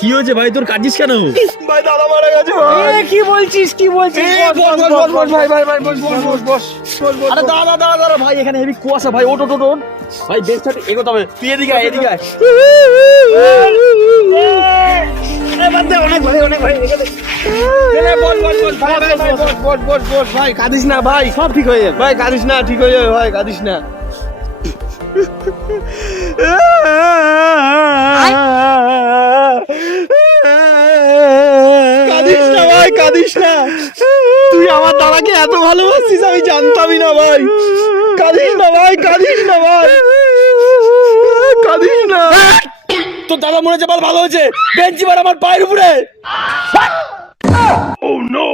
কি হয়েছে ভাই, তোর কাঁদিস কেন? ভাই দাদা মারা গেছে ভাই। কি বলছিস বস ভাই ভাই ভাই বস। আরে দাঁড়া দাঁড়া দাঁড়া ভাই, এখানে হেভি কুয়াশা ভাই, ওঠ ওঠ ওঠ ওঠ। ভাই বেস্ট এগোতে হবে, তুই এদিকে আয় এদিকে আয়। অনেক ভাই অনেক ভাই বস ভাই, কাঁদিস না ভাই, সব ঠিক হয়ে যাবে। ভাই কাঁদিস না, ঠিক হয়ে যাবে ভাই, কাঁদিস না। কাঁদিস না ভাই, কাঁদিস না। তুই আমার দাদাকে এত ভালোবাসিস আমি জানতামই না ভাই। কাঁদিস না ভাই, কাঁদিস না ভাই, কাঁদিস না। তোর দাদা মনে হচ্ছে ভালো হয়েছে, বেঞ্চি বার আমার পায়ের উপরে। Oh no!